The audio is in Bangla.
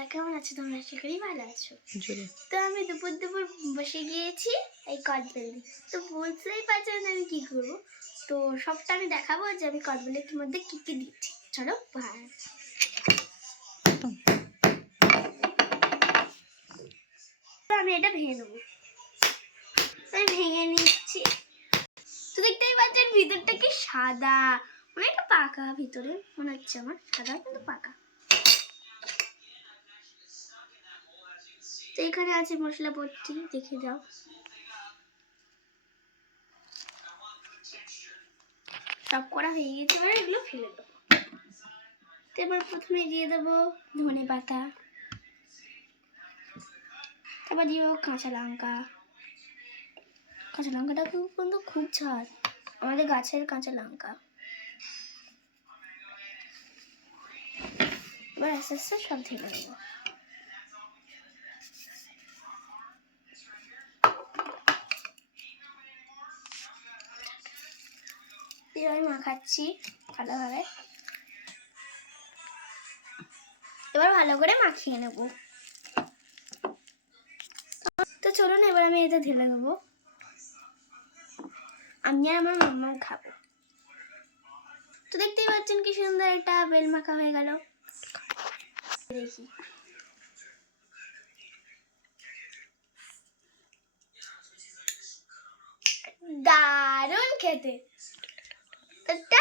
বন্ধুরা কেমন আছো? তোমরা আশা করি ভালো আছো? তো আমি দুপুর দুপুর বসে গিয়েছি এই কদবেলি। তো বুঝতেই না আমি কি করব? তো সবটা আমি দেখাবো যে আমি কদবেলির মধ্যে কি কি দিচ্ছি। চলো ভাই তো আমি এটা ভেঙে নেব। আমি ভেঙে নিচ্ছি। তো দেখতেই পাচ্ছেন ভিতরটা কি সাদা। অনেকটা পাকা ভিতরে মনে হচ্ছে আমার। সাদা কিন্তু পাকা। তো এখানে আছে মশলা ভর্তি দেখে যাও সব করা হয়ে গেছে, এবার এগুলো ফেলে দেবো। এবার প্রথমে দিয়ে দেবো ধনে পাতা, তারপর দিয়ে কাঁচা লঙ্কা। কাঁচা লঙ্কাটা কিন্তু খুব ঝাল, আমাদের গাছের কাঁচা লঙ্কা। এবার আস্তে আস্তে সব ঢেলে দেবো। এবার মাখাচ্ছি ভালোভাবে। এবার ভালো করে মাখিয়ে নেব। তো চলুন এবার আমি এটা ঢেলে দেবো। আমি আর আমার মাম্মা খাব। তো দেখতেই পাচ্ছেন কি সুন্দর একটা বেল মাখা হয়ে গেল। দেখি। দারুণ খেতে। একটা